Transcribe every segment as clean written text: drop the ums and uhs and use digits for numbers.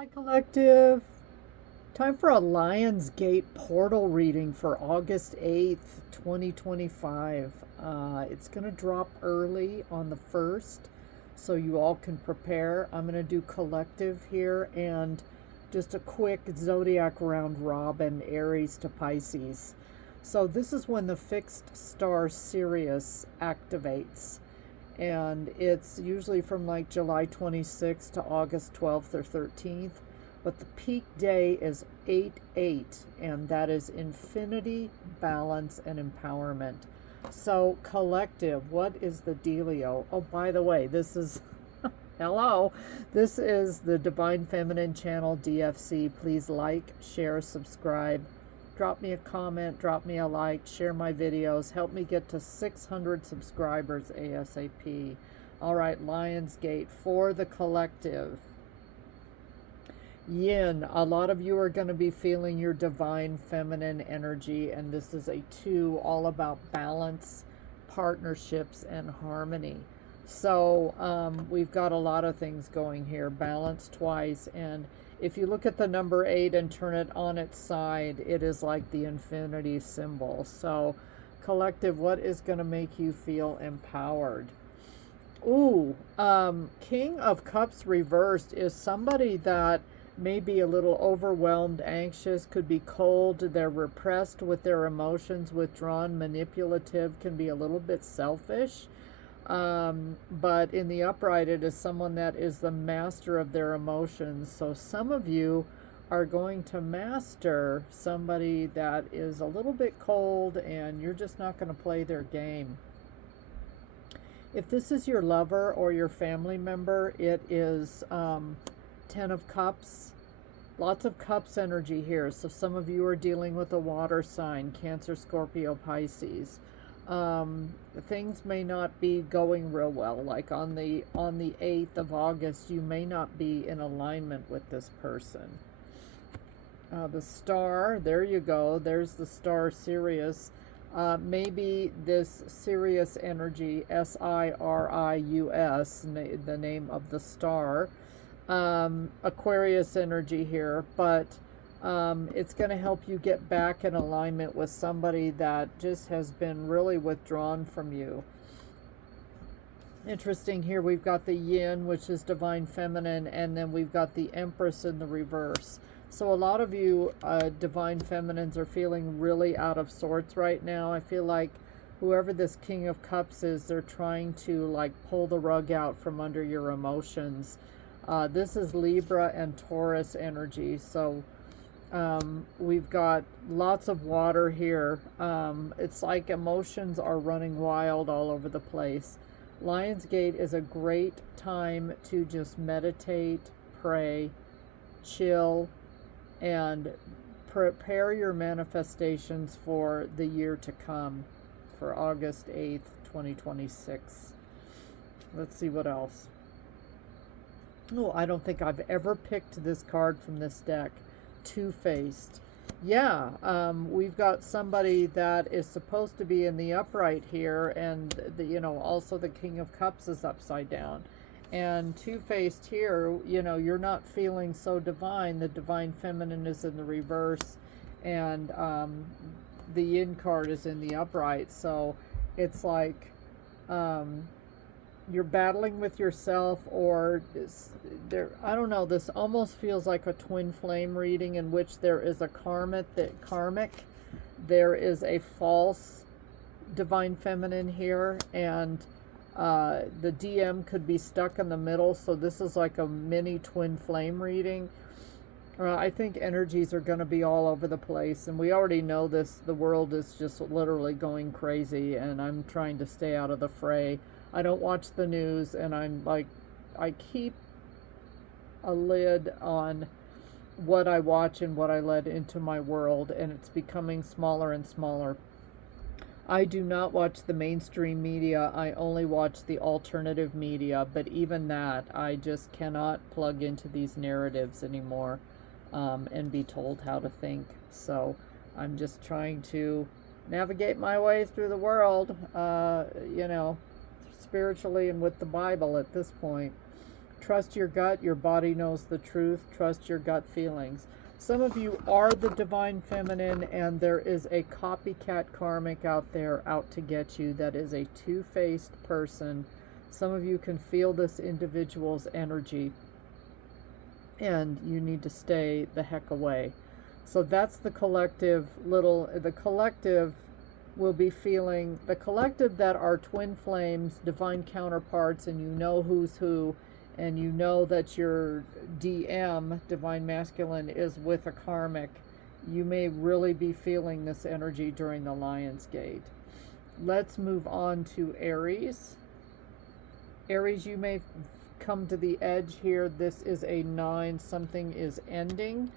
Hi, Collective. Time for a Lionsgate portal reading for August 8th, 2025. It's going to drop early on the 1st, so you all can prepare. I'm going to do collective here and just a quick zodiac round robin, Aries to Pisces. So, this is when the fixed star Sirius activates, and it's usually from like July 26th to August 12th or 13th. But the peak day is 8-8, and that is infinity, balance, and empowerment. So, collective, what is the dealio? Oh, by the way, this is, hello, this is the Divine Feminine Channel, DFC. Please like, share, subscribe. Drop me a comment, drop me a like, share my videos, help me get to 600 subscribers ASAP. All right, Lionsgate for the collective. Yin, a lot of you are going to be feeling your divine feminine energy, and this is a 2 all about balance, partnerships, and harmony. So we've got a lot of things going here, balance twice, and if you look at the number 8 and turn it on its side, it is like the infinity symbol. So, collective, what is going to make you feel empowered? Ooh, King of Cups reversed is somebody that may be a little overwhelmed, anxious, could be cold, they're repressed with their emotions, withdrawn, manipulative, can be a little bit selfish. But in the upright, it is someone that is the master of their emotions. So some of you are going to master somebody that is a little bit cold, and you're just not going to play their game. If this is your lover or your family member, it is 10 of Cups. Lots of Cups energy here. So some of you are dealing with a water sign, Cancer, Scorpio, Pisces. Things may not be going real well. Like on the 8th of August, you may not be in alignment with this person. The star, there you go. There's the star Sirius. Maybe this Sirius energy, Sirius, the name of the star. Aquarius energy here, but it's going to help you get back in alignment with somebody that just has been really withdrawn from you. Interesting here, we've got the yin, which is divine feminine, and then we've got the empress in the reverse. So a lot of you divine feminines are feeling really out of sorts right now. I feel like whoever this King of Cups is, they're trying to like pull the rug out from under your emotions. This is Libra and Taurus energy, so we've got lots of water here. It's like emotions are running wild all over the place. Lionsgate is a great time to just meditate, pray, chill, and prepare your manifestations for the year to come, for August 8th, 2026. Let's see what else. Oh, I don't think I've ever picked this card from this deck. Two-faced. Yeah, we've got somebody that is supposed to be in the upright here, and also the King of Cups is upside down. And two-faced here, you're not feeling so divine. The divine feminine is in the reverse, and the yin card is in the upright. So it's like you're battling with yourself, or I don't know, this almost feels like a twin flame reading in which there is a karmic, there is a false divine feminine here, and the DM could be stuck in the middle. So this is like a mini twin flame reading. I think energies are going to be all over the place, and we already know this. The world is just literally going crazy, and I'm trying to stay out of the fray. I don't watch the news, and I keep a lid on what I watch and what I let into my world, and it's becoming smaller and smaller. I do not watch the mainstream media. I only watch the alternative media, but even that, I just cannot plug into these narratives anymore and be told how to think. So I'm just trying to navigate my way through the world, spiritually and with the Bible at this point. Trust your gut. Your body knows the truth. Trust your gut feelings. Some of you are the divine feminine, and there is a copycat karmic out there out to get you that is a two-faced person. Some of you can feel this individual's energy, and you need to stay the heck away. So that's the collective the collective will be feeling, the collective that are twin flames, divine counterparts, and you know who's who, and you know that your DM, divine masculine, is with a karmic. You may really be feeling this energy during the Lion's Gate. Let's move on to Aries. Aries, you may come to the edge here. This is a 9. Something is ending,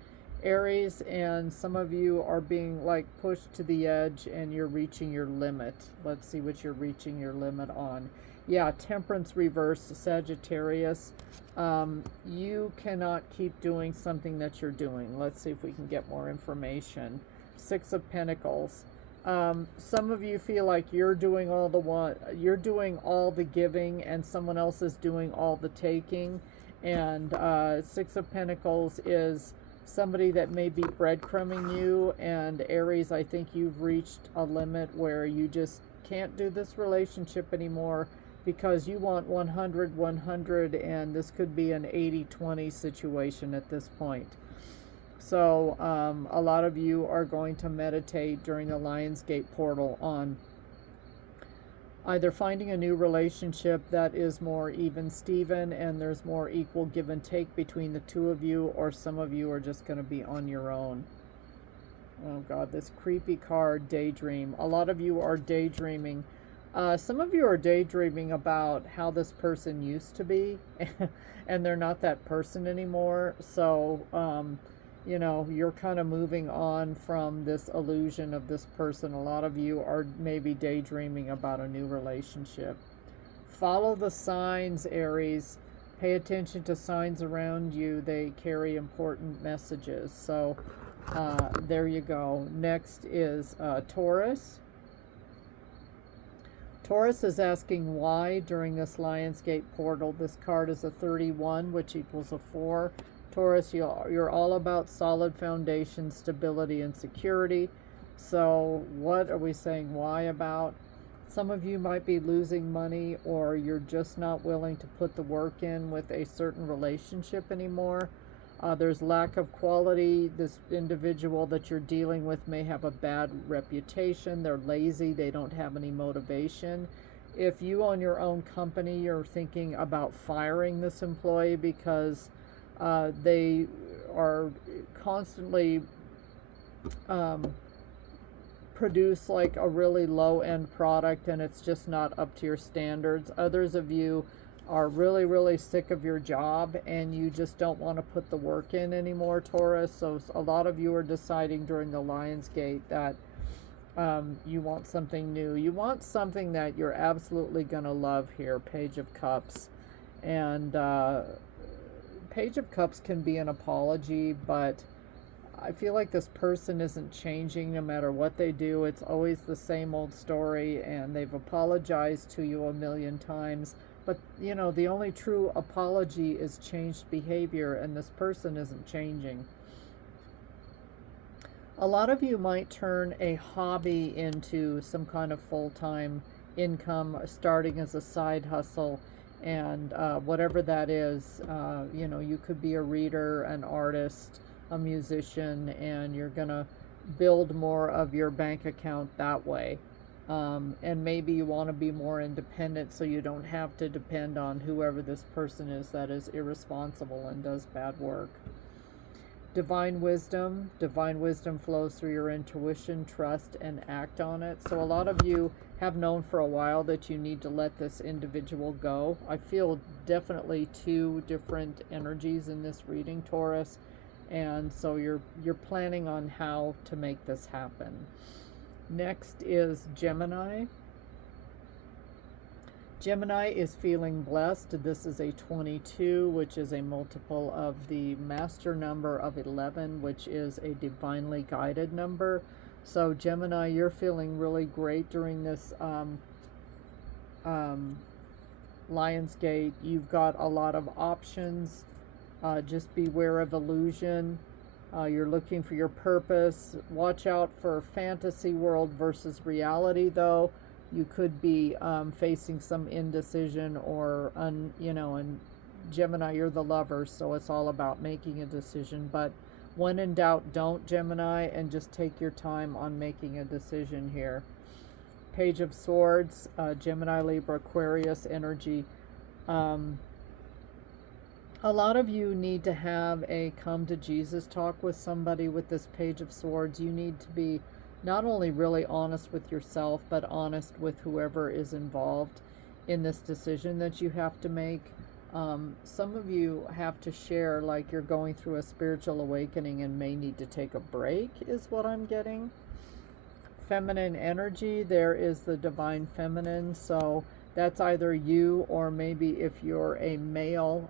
Aries, and some of you are being like pushed to the edge and you're reaching your limit. Let's see what you're reaching your limit on. Yeah, Temperance reverse, Sagittarius. You cannot keep doing something that you're doing. Let's see if we can get more information. 6 of Pentacles. Some of you feel like you're doing all the giving and someone else is doing all the taking. And 6 of Pentacles is somebody that may be breadcrumbing you. And Aries, I think you've reached a limit where you just can't do this relationship anymore because you want 100, and this could be an 80-20 situation at this point. So a lot of you are going to meditate during the Lionsgate portal on either finding a new relationship that is more even-steven and there's more equal give and take between the two of you, or some of you are just going to be on your own. Oh God, this creepy card, daydream. A lot of you are daydreaming. Some of you are daydreaming about how this person used to be and they're not that person anymore. So, you know, you're kind of moving on from this illusion of this person. A lot of you are maybe daydreaming about a new relationship. Follow the signs, Aries. Pay attention to signs around you. They carry important messages. So there you go. Next is Taurus. Taurus is asking why during this Lionsgate portal. This card is a 31, which equals a 4. Taurus, you're all about solid foundation, stability, and security. So what are we saying why about? Some of you might be losing money, or you're just not willing to put the work in with a certain relationship anymore. There's lack of quality. This individual that you're dealing with may have a bad reputation. They're lazy. They don't have any motivation. If you own your own company, you're thinking about firing this employee because they are constantly produce like a really low-end product and it's just not up to your standards. Others of you are really sick of your job and you just don't want to put the work in anymore, Taurus. So a lot of you are deciding during the Lionsgate that you want something new. You want something that you're absolutely going to love here, Page of Cups. And Page of Cups can be an apology, but I feel like this person isn't changing no matter what they do. It's always the same old story, and they've apologized to you a million times. But, you know, the only true apology is changed behavior, and this person isn't changing. A lot of you might turn a hobby into some kind of full-time income, starting as a side hustle. And whatever that is, you know, you could be a reader, an artist, a musician, and you're going to build more of your bank account that way. And maybe you want to be more independent so you don't have to depend on whoever this person is that is irresponsible and does bad work. Divine wisdom flows through your intuition, trust, and act on it. So a lot of you have known for a while that you need to let this individual go. I feel definitely 2 different energies in this reading, Taurus, and so you're planning on how to make this happen. Next is Gemini. Gemini is feeling blessed. This is a 22, which is a multiple of the master number of 11, which is a divinely guided number. So Gemini, you're feeling really great during this Lionsgate. You've got a lot of options. Just beware of illusion. You're looking for your purpose. Watch out for fantasy world versus reality, though. You could be facing some indecision or, and Gemini, you're the lover, so it's all about making a decision. But when in doubt, don't, Gemini, and just take your time on making a decision here. Page of Swords, Gemini, Libra, Aquarius energy. A lot of you need to have a come to Jesus talk with somebody with this Page of Swords. You need to be not only really honest with yourself, but honest with whoever is involved in this decision that you have to make. Some of you have to share, like you're going through a spiritual awakening and may need to take a break, is what I'm getting. Feminine energy, there is the divine feminine, so that's either you or maybe if you're a male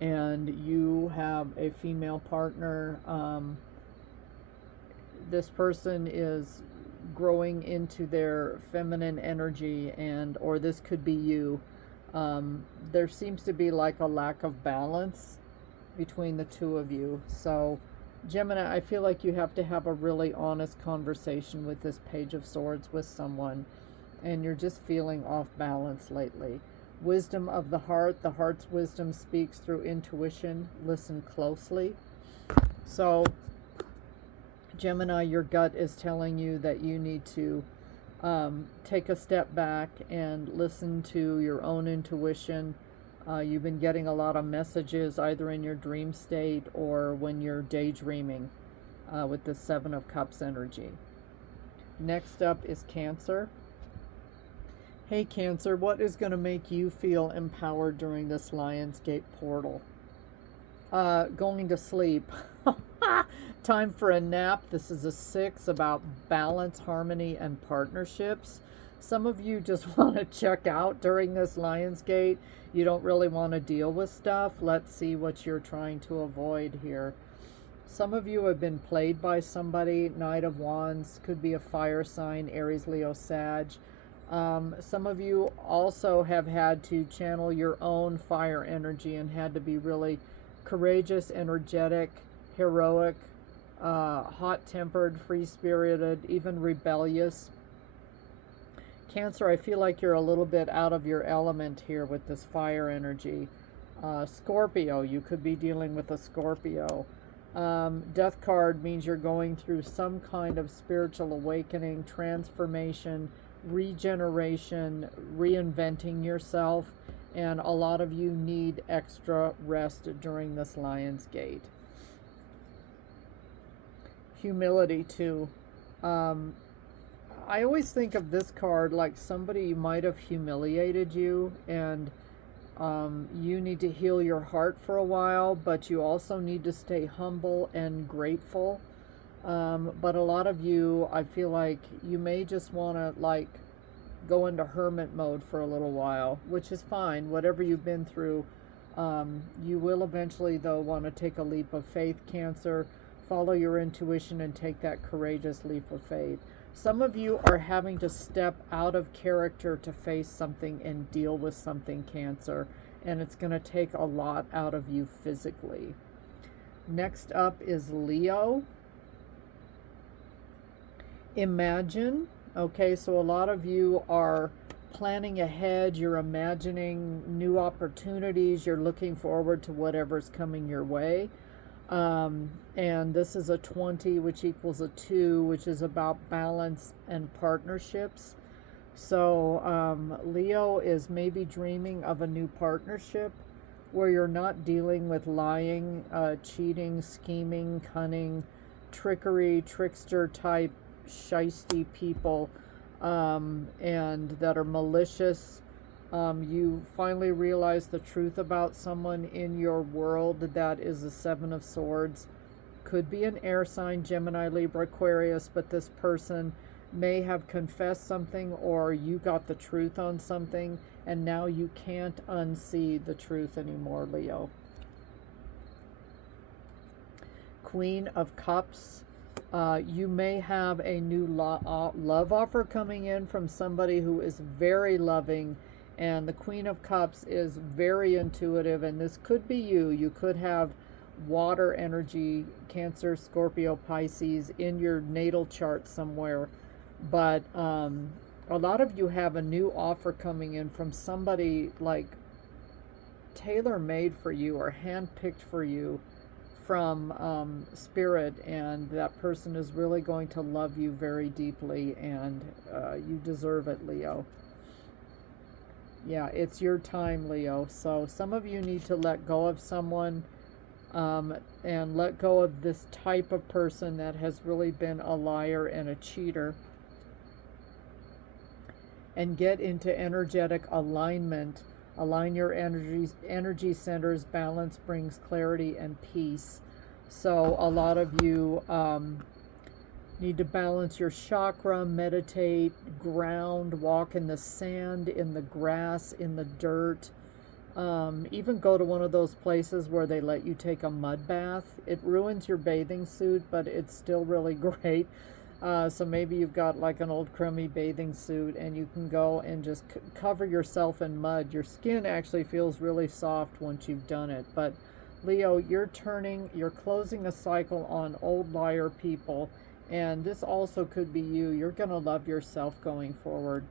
and you have a female partner, this person is growing into their feminine energy, and or this could be you. There seems to be like a lack of balance between the two of you. So Gemini, I feel like you have to have a really honest conversation with this Page of Swords with someone, and you're just feeling off balance lately. Wisdom of the heart. The heart's wisdom speaks through intuition. Listen closely. So Gemini, your gut is telling you that you need to take a step back and listen to your own intuition. You've been getting a lot of messages either in your dream state or when you're daydreaming with the Seven of Cups energy. Next up is Cancer. Hey Cancer, what is going to make you feel empowered during this Lionsgate portal? Going to sleep. Time for a nap. This is a 6 about balance, harmony, and partnerships. Some of you just want to check out during this Lionsgate. You don't really want to deal with stuff. Let's see what you're trying to avoid here. Some of you have been played by somebody. Knight of Wands, could be a fire sign, Aries, Leo, Sag. Some of you also have had to channel your own fire energy and had to be really courageous, energetic, heroic, hot-tempered, free-spirited, even rebellious. Cancer, I feel like you're a little bit out of your element here with this fire energy. Scorpio, you could be dealing with a Scorpio. Death card means you're going through some kind of spiritual awakening, transformation, regeneration, reinventing yourself, and a lot of you need extra rest during this Lionsgate. Humility too. I always think of this card like somebody might have humiliated you, and you need to heal your heart for a while, but you also need to stay humble and grateful. But a lot of you, I feel like you may just want to like go into hermit mode for a little while, which is fine. Whatever you've been through, you will eventually though want to take a leap of faith, Cancer. Follow your intuition and take that courageous leap of faith. Some of you are having to step out of character to face something and deal with something, Cancer, and it's going to take a lot out of you physically. Next up is Leo. Imagine. Okay, so a lot of you are planning ahead, you're imagining new opportunities, you're looking forward to whatever's coming your way. And this is a 20, which equals a 2, which is about balance and partnerships. So Leo is maybe dreaming of a new partnership where you're not dealing with lying, cheating, scheming, cunning, trickery, trickster type, shisty people, and that are malicious. You finally realize the truth about someone in your world. That is the 7 of Swords. Could be an air sign, Gemini, Libra, Aquarius, but this person may have confessed something, or you got the truth on something, and now you can't unsee the truth anymore, Leo. Queen of Cups. You may have a new love offer coming in from somebody who is very loving, and the Queen of Cups is very intuitive, and this could be you. You could have water energy, Cancer, Scorpio, Pisces in your natal chart somewhere, but a lot of you have a new offer coming in from somebody like tailor-made for you or hand-picked for you from spirit, and that person is really going to love you very deeply, and you deserve it, Leo. Yeah, it's your time, Leo. So some of you need to let go of someone, and let go of this type of person that has really been a liar and a cheater, and get into energetic alignment. Align your energy centers. Balance brings clarity and peace. So a lot of you need to balance your chakra, meditate, ground, walk in the sand, in the grass, in the dirt. Even go to one of those places where they let you take a mud bath. It ruins your bathing suit, but it's still really great. So maybe you've got like an old crummy bathing suit, and you can go and just cover yourself in mud. Your skin actually feels really soft once you've done it. But Leo, you're closing a cycle on old liar people, and this also could be you. You're going to love yourself going forward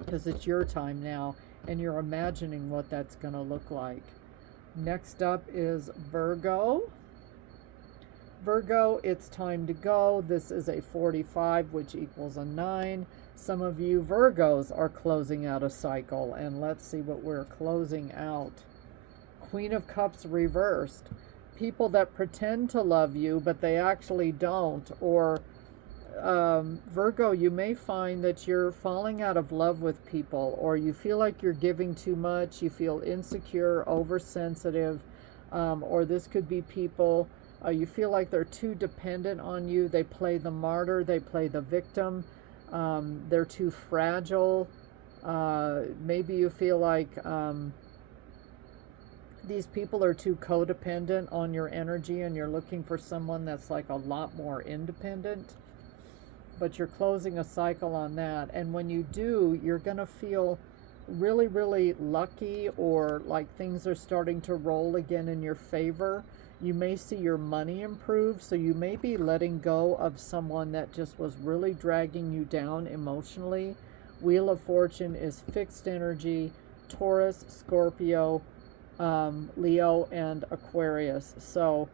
because it's your time now, and you're imagining what that's going to look like. Next up is Virgo. Virgo, it's time to go. This is a 45, which equals a 9. Some of you Virgos are closing out a cycle, and let's see what we're closing out. Queen of Cups reversed. People that pretend to love you, but they actually don't. Or Virgo, you may find that you're falling out of love with people, or you feel like you're giving too much, you feel insecure, oversensitive, or this could be people, you feel like they're too dependent on you. They play the martyr, they play the victim, they're too fragile. Maybe you feel like these people are too codependent on your energy, and you're looking for someone that's like a lot more independent. But you're closing a cycle on that, and when you do, you're going to feel really, really lucky, or like things are starting to roll again in your favor. You may see your money improve, so you may be letting go of someone that just was really dragging you down emotionally. Wheel of Fortune is fixed energy, Taurus, Scorpio, Leo, and Aquarius. So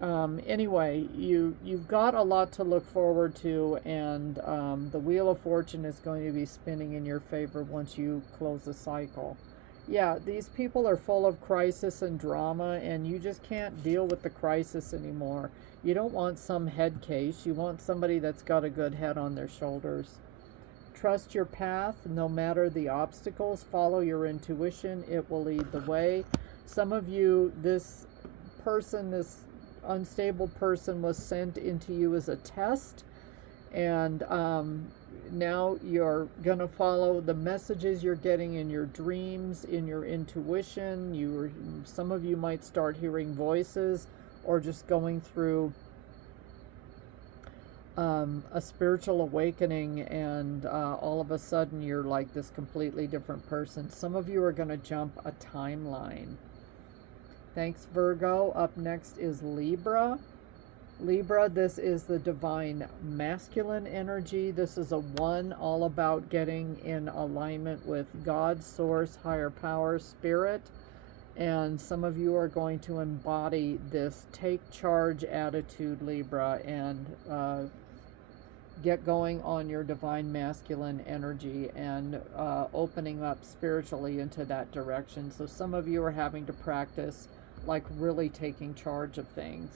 anyway, you've got a lot to look forward to, and the Wheel of Fortune is going to be spinning in your favor once you close the cycle. Yeah, these people are full of crisis and drama, and you just can't deal with the crisis anymore. You don't want some head case. You want somebody that's got a good head on their shoulders. Trust your path, no matter the obstacles. Follow your intuition. It will lead the way. Some of you, this unstable person was sent into you as a test, and now you're going to follow the messages you're getting in your dreams, in your intuition. Some of you might start hearing voices, or just going through a spiritual awakening, and all of a sudden you're like this completely different person. Some of you are going to jump a timeline. Thanks, Virgo. Up next is Libra. Libra, this is the divine masculine energy. This is a 1, all about getting in alignment with God, source, higher power, spirit. And some of you are going to embody this take charge attitude, Libra, and get going on your divine masculine energy, and opening up spiritually into that direction. So some of you are having to practice like really taking charge of things.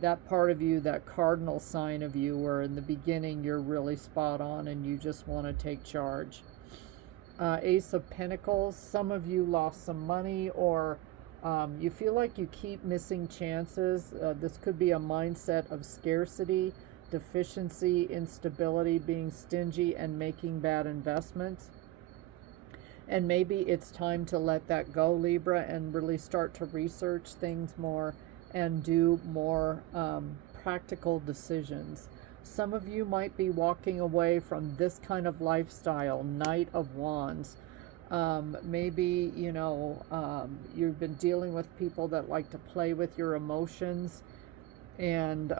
That part of you, that cardinal sign of you, where in the beginning you're really spot on and you just want to take charge. Ace of Pentacles, some of you lost some money, or you feel like you keep missing chances. This could be a mindset of scarcity, deficiency, instability, being stingy, and making bad investments. And maybe it's time to let that go, Libra, and really start to research things more and do more practical decisions. Some of you might be walking away from this kind of lifestyle, Knight of Wands. Maybe, you've been dealing with people that like to play with your emotions. And,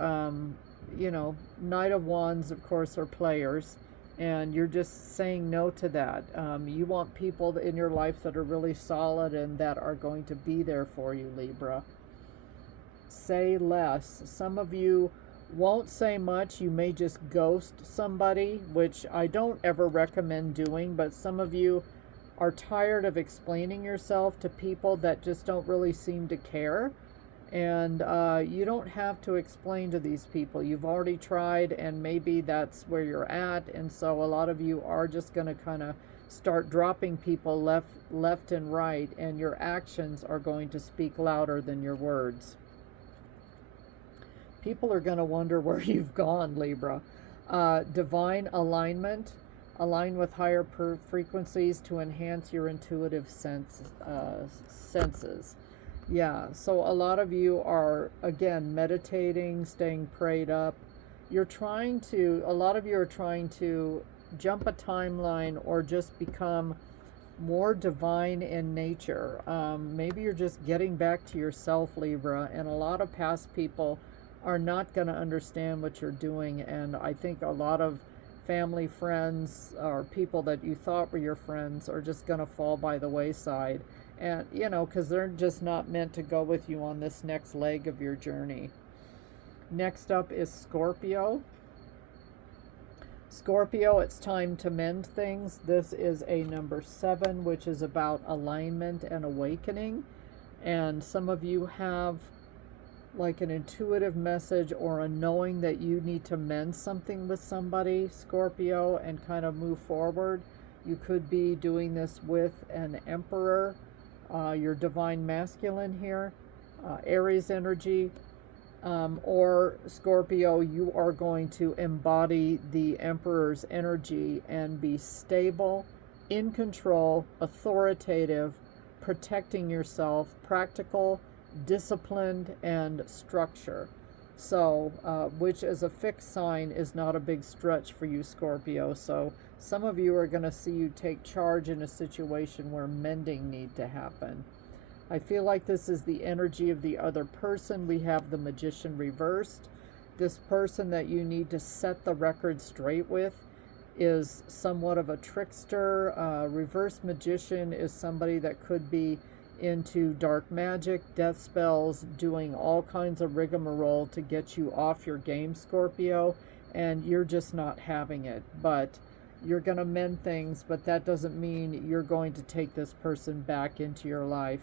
Knight of Wands, of course, are players. And you're just saying no to that. You want people in your life that are really solid and that are going to be there for you, Libra. Say less. Some of you won't say much. You may just ghost somebody, which I don't ever recommend doing, but some of you are tired of explaining yourself to people that just don't really seem to care. And you don't have to explain to these people. You've already tried, and maybe that's where you're at. And so a lot of you are just going to kind of start dropping people left and right, and your actions are going to speak louder than your words. People are going to wonder where you've gone, Libra. Divine alignment. Align with higher frequencies to enhance your intuitive senses. Yeah, so a lot of you are, again, meditating, staying prayed up. A lot of you are trying to jump a timeline or just become more divine in nature. Maybe you're just getting back to yourself, Libra, and a lot of past people are not going to understand what you're doing. And I think a lot of family, friends, or people that you thought were your friends are just going to fall by the wayside. And, because they're just not meant to go with you on this next leg of your journey. Next up is Scorpio. Scorpio, it's time to mend things. This is a number 7, which is about alignment and awakening. And some of you have like an intuitive message or a knowing that you need to mend something with somebody, Scorpio, and kind of move forward. You could be doing this with an emperor, your divine masculine here, Aries energy, or Scorpio, you are going to embody the emperor's energy and be stable, in control, authoritative, protecting yourself, practical, disciplined, and structure. So, which as a fixed sign is not a big stretch for you, Scorpio. So some of you are going to see you take charge in a situation where mending need to happen. I feel like this is the energy of the other person. We have the Magician reversed. This person that you need to set the record straight with is somewhat of a trickster. Reverse Magician is somebody that could be into dark magic, death spells, doing all kinds of rigmarole to get you off your game, Scorpio, and you're just not having it. But you're going to mend things, but that doesn't mean you're going to take this person back into your life.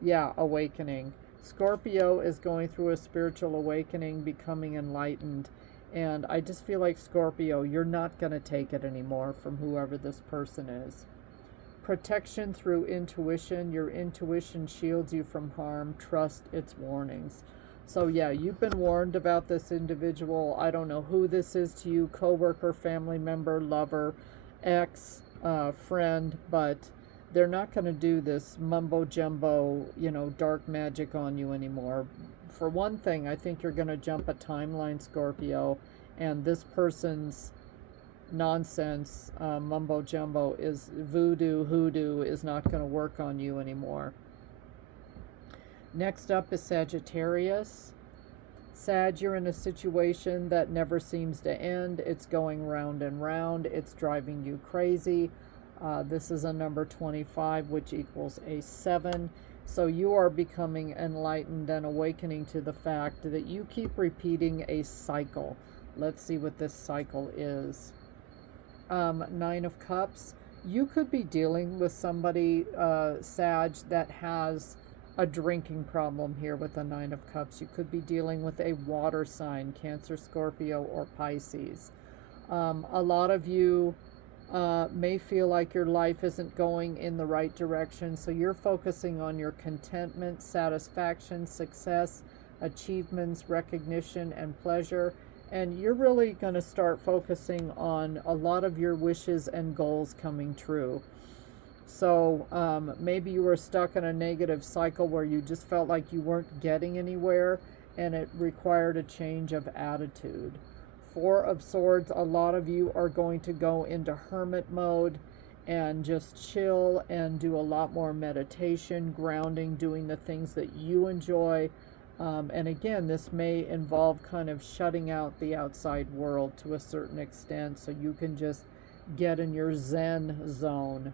Yeah, awakening. Scorpio is going through a spiritual awakening, becoming enlightened, and I just feel like, Scorpio, you're not going to take it anymore from whoever this person is. Protection through intuition. Your intuition shields you from harm. Trust its warnings. So yeah, you've been warned about this individual. I don't know who this is to you, coworker, family member, lover, ex, friend, but they're not going to do this mumbo jumbo, dark magic on you anymore. For one thing, I think you're going to jump a timeline, Scorpio, and this person's nonsense, mumbo jumbo, is voodoo, hoodoo, is not going to work on you anymore. Next up is Sagittarius. Sag, you're in a situation that never seems to end. It's going round and round. It's driving you crazy. This is a number 25, which equals a 7. So you are becoming enlightened and awakening to the fact that you keep repeating a cycle. Let's see what this cycle is. 9 of Cups. You could be dealing with somebody, Sag, that has a drinking problem here with the 9 of Cups. You could be dealing with a water sign, Cancer, Scorpio, or Pisces. A lot of you may feel like your life isn't going in the right direction, so you're focusing on your contentment, satisfaction, success, achievements, recognition, and pleasure. And you're really going to start focusing on a lot of your wishes and goals coming true. So maybe you were stuck in a negative cycle where you just felt like you weren't getting anywhere, and it required a change of attitude. Four of Swords, a lot of you are going to go into hermit mode and just chill and do a lot more meditation, grounding, doing the things that you enjoy. And again, this may involve kind of shutting out the outside world to a certain extent so you can just get in your Zen zone.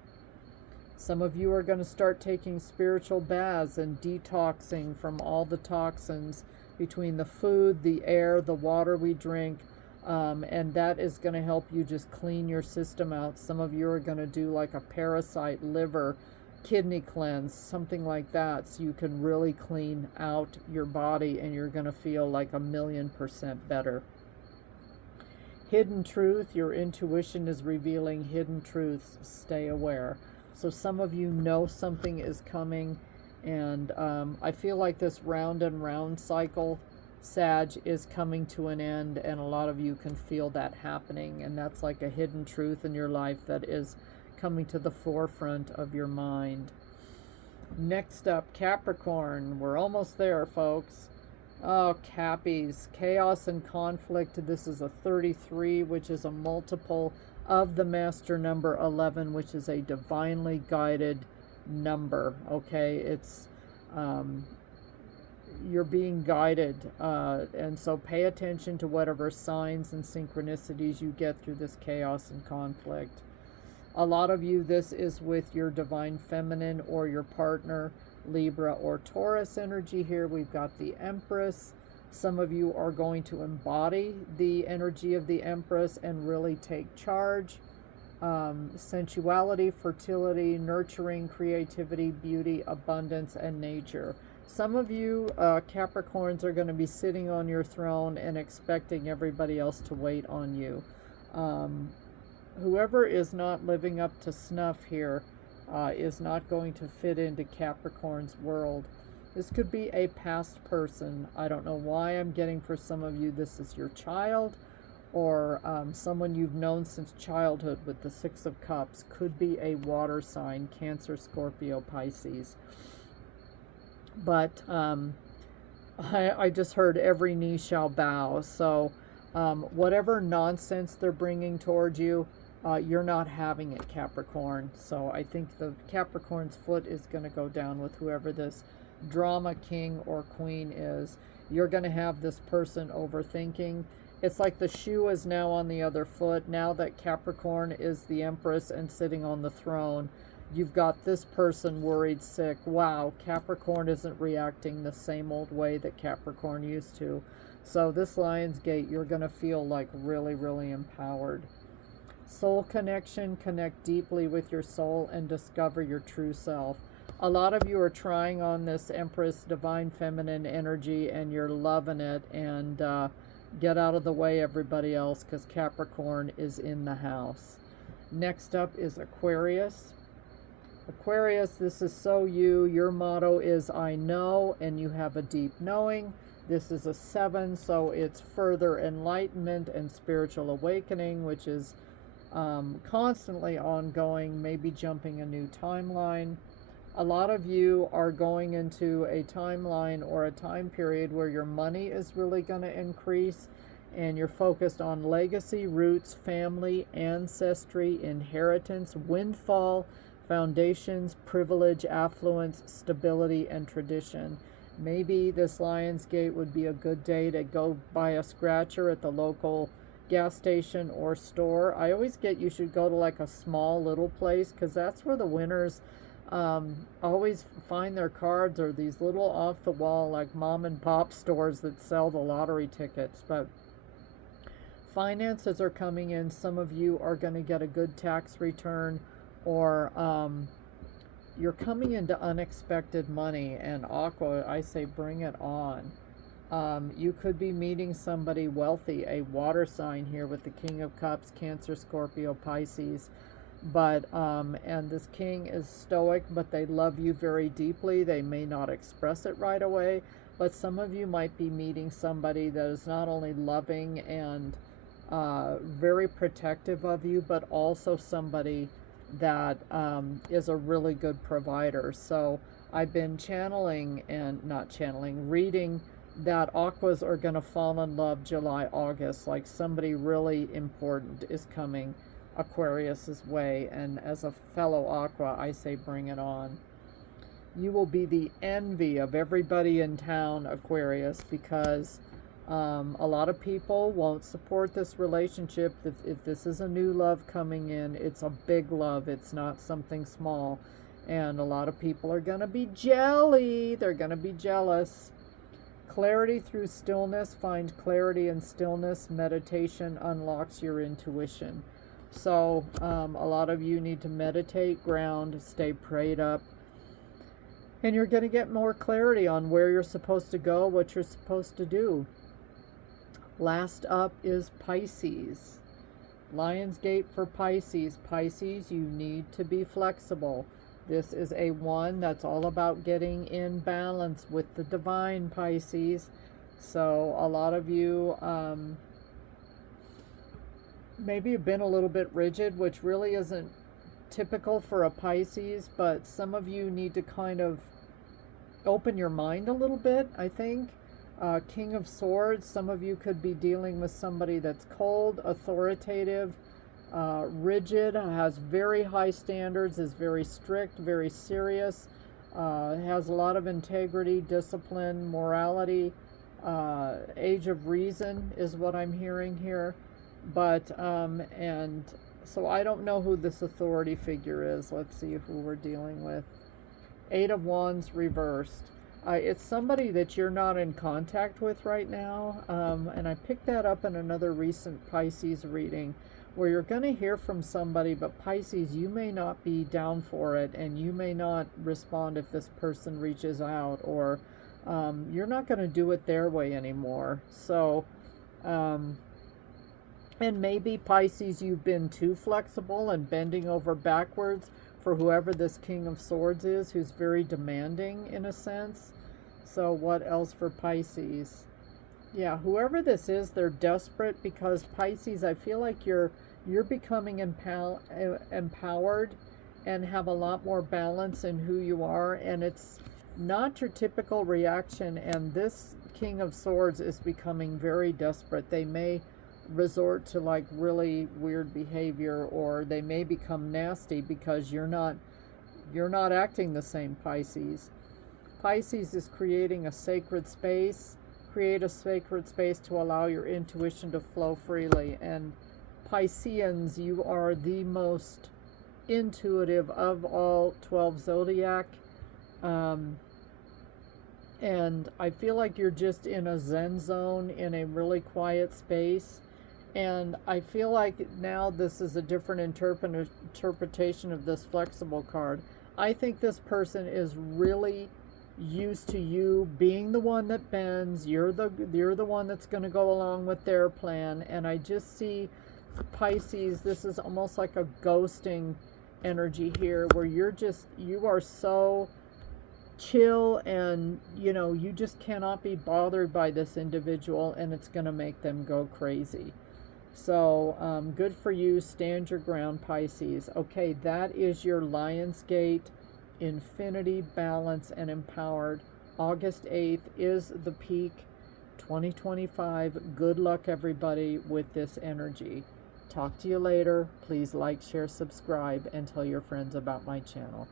Some of you are going to start taking spiritual baths and detoxing from all the toxins between the food, the air, the water we drink, and that is going to help you just clean your system out. Some of you are going to do like a parasite, liver, kidney cleanse, something like that, so you can really clean out your body and you're going to feel like 1,000,000% better. Hidden truth, your intuition is revealing hidden truths. Stay aware. So some of you know something is coming, and I feel like this round and round cycle, Sag, is coming to an end, and a lot of you can feel that happening, and that's like a hidden truth in your life that is coming to the forefront of your mind. Next up, Capricorn. We're almost there, folks. Oh, Cappies, chaos and conflict. This is a 33, which is a multiple of the master number 11, which is a divinely guided number. Okay, it's you're being guided, and so pay attention to whatever signs and synchronicities you get through this chaos and conflict. A lot of you, this is with your divine feminine or your partner, Libra or Taurus energy. Here we've got the Empress. Some of you are going to embody the energy of the Empress and really take charge. Sensuality, fertility, nurturing, creativity, beauty, abundance, and nature. Some of you Capricorns are going to be sitting on your throne and expecting everybody else to wait on you. Whoever is not living up to snuff here is not going to fit into Capricorn's world. This could be a past person. I don't know why I'm getting for some of you this is your child, or someone you've known since childhood with the Six of Cups. Could be a water sign, Cancer, Scorpio, Pisces. But I just heard every knee shall bow. So whatever nonsense they're bringing towards you, you're not having it, Capricorn. So I think the Capricorn's foot is going to go down with whoever this drama king or queen is. You're going to have this person overthinking. It's like the shoe is now on the other foot. Now that Capricorn is the Empress and sitting on the throne, you've got this person worried sick. Wow, Capricorn isn't reacting the same old way that Capricorn used to. So this Lion's Gate, you're going to feel like really, really empowered. Soul connection, connect deeply with your soul and discover your true self. A lot of you are trying on this Empress divine feminine energy and you're loving it, and get out of the way, everybody else, because Capricorn is in the house. Next up is Aquarius. Aquarius, this is so you. Your motto is I know, and you have a deep knowing. This is a 7, so it's further enlightenment and spiritual awakening, which is constantly ongoing, maybe jumping a new timeline. A lot of you are going into a timeline or a time period where your money is really going to increase, and you're focused on legacy, roots, family, ancestry, inheritance, windfall, foundations, privilege, affluence, stability, and tradition. Maybe this Lion's Gate would be a good day to go buy a scratcher at the local gas station or store. I always get you should go to like a small little place, because that's where the winners always find their cards, or these little off the wall like mom and pop stores that sell the lottery tickets. But finances are coming in. Some of you are going to get a good tax return, or you're coming into unexpected money. And Aqua, I say bring it on. You could be meeting somebody wealthy, a water sign here with the King of Cups, Cancer, Scorpio, Pisces. But and this king is stoic, but they love you very deeply. They may not express it right away, but some of you might be meeting somebody that is not only loving and very protective of you, but also somebody that is a really good provider. So I've been reading that Aquas are going to fall in love July, August, like somebody really important is coming Aquarius's way. And as a fellow Aqua, I say bring it on. You will be the envy of everybody in town, Aquarius, because a lot of people won't support this relationship. If this is a new love coming in, it's a big love. It's not something small. And a lot of people are going to be jelly. They're going to be jealous. Clarity through stillness. Find clarity in stillness. Meditation unlocks your intuition. So a lot of you need to meditate, ground, stay prayed up. And you're going to get more clarity on where you're supposed to go, what you're supposed to do. Last up is Pisces. Lion's Gate for Pisces. Pisces, you need to be flexible. This is a one that's all about getting in balance with the divine, Pisces. So a lot of you maybe have been a little bit rigid, which really isn't typical for a Pisces, but some of you need to kind of open your mind a little bit, I think. King of Swords, some of you could be dealing with somebody that's cold, authoritative, rigid, has very high standards, is very strict, very serious, has a lot of integrity, discipline, morality, age of reason is what I'm hearing here. But, and so I don't know who this authority figure is. Let's see who we're dealing with. Eight of Wands reversed. It's somebody that you're not in contact with right now. And I picked that up in another recent Pisces reading where you're going to hear from somebody, but Pisces, you may not be down for it and you may not respond if this person reaches out, or you're not going to do it their way anymore. So, and maybe Pisces, you've been too flexible and bending over backwards for whoever this King of Swords is, who's very demanding in a sense. So what else for Pisces? Yeah, whoever this is, they're desperate because Pisces, I feel like you're becoming empowered and have a lot more balance in who you are, and it's not your typical reaction. And this King of Swords is becoming very desperate. They may resort to like really weird behavior, or they may become nasty because you're not acting the same, Pisces. Pisces is creating a sacred space. Create a sacred space to allow your intuition to flow freely. And Pisceans, you are the most intuitive of all 12 zodiac. And I feel like you're just in a zen zone, in a really quiet space. And I feel like now this is a different interpretation of this flexible card. I think this person is really used to you being the one that bends. You're the one that's going to go along with their plan. And I just see Pisces, this is almost like a ghosting energy here, where you are so chill, and you just cannot be bothered by this individual, and it's going to make them go crazy. So good for you. Stand your ground, Pisces. Okay, that is your Lionsgate Infinity, Balance, and Empowered. August 8th is the peak. 2025. Good luck, everybody, with this energy. Talk to you later. Please like, share, subscribe, and tell your friends about my channel.